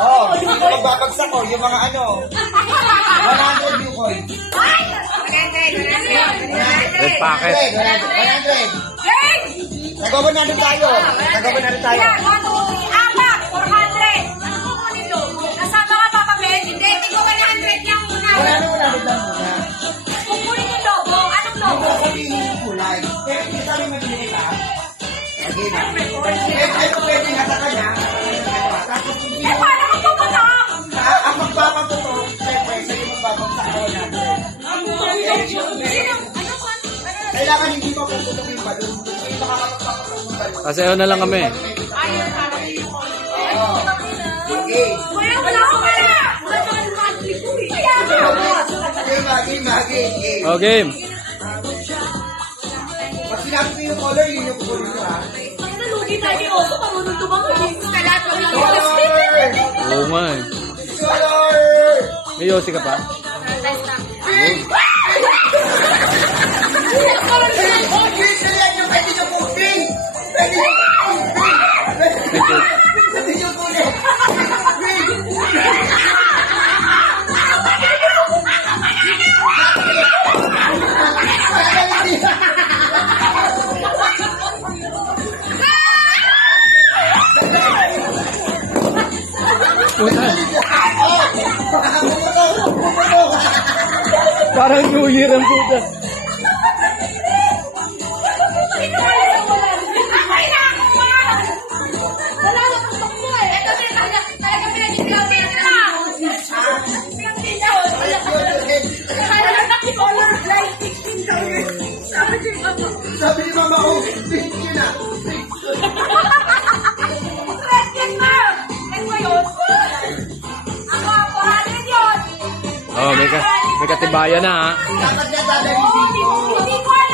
Oh, magbabagsak ko yung mga ano. 100 view coin. Red packet. 100. Nag-100 tayo. Nag-100 tayo. Kasama ka pa pamit? Hindi, tingko 100 yung muna. Wala na 100 lang muna. Kukunin yung logo. Anong logo? Huwag sabihin yung kulay. Pero hindi kami magbili ka. Lagi na. Ito pwede nga sa kanya. Tapos hindi. Paano magpapatang? Ang magpapatuto, siyempre, sa'yo magpapagsak ko na. Kailangan hindi mo puputok yung balon. Hindi makakapagpapatutok yung balon. Kasi na lang kami. Okay. Kuya, wala ko pala. Wala ko ang country ko eh. Game. Oh, game. Pag sinabi ko yung color, yun yung color ko ha. Ang nalugi tayo yung oso, marunong tumangin. Kalat ko lang. Color! Oo nga eh. Color! May yosi ka pa? Puta. Parang New Year ang puta. Wala na kang takbo eh. Ito talaga pinag-ipilaw din na. Pinag-ipilaw. Kaya lang color light 16 color. Sabi ni Mama ko, pink yun na. Red yan ma. Red ba yun? Ako, 400 yun. Oh, may katibayan na ha. Dapat niya dadalhin Oo, dito. hindi ko alam.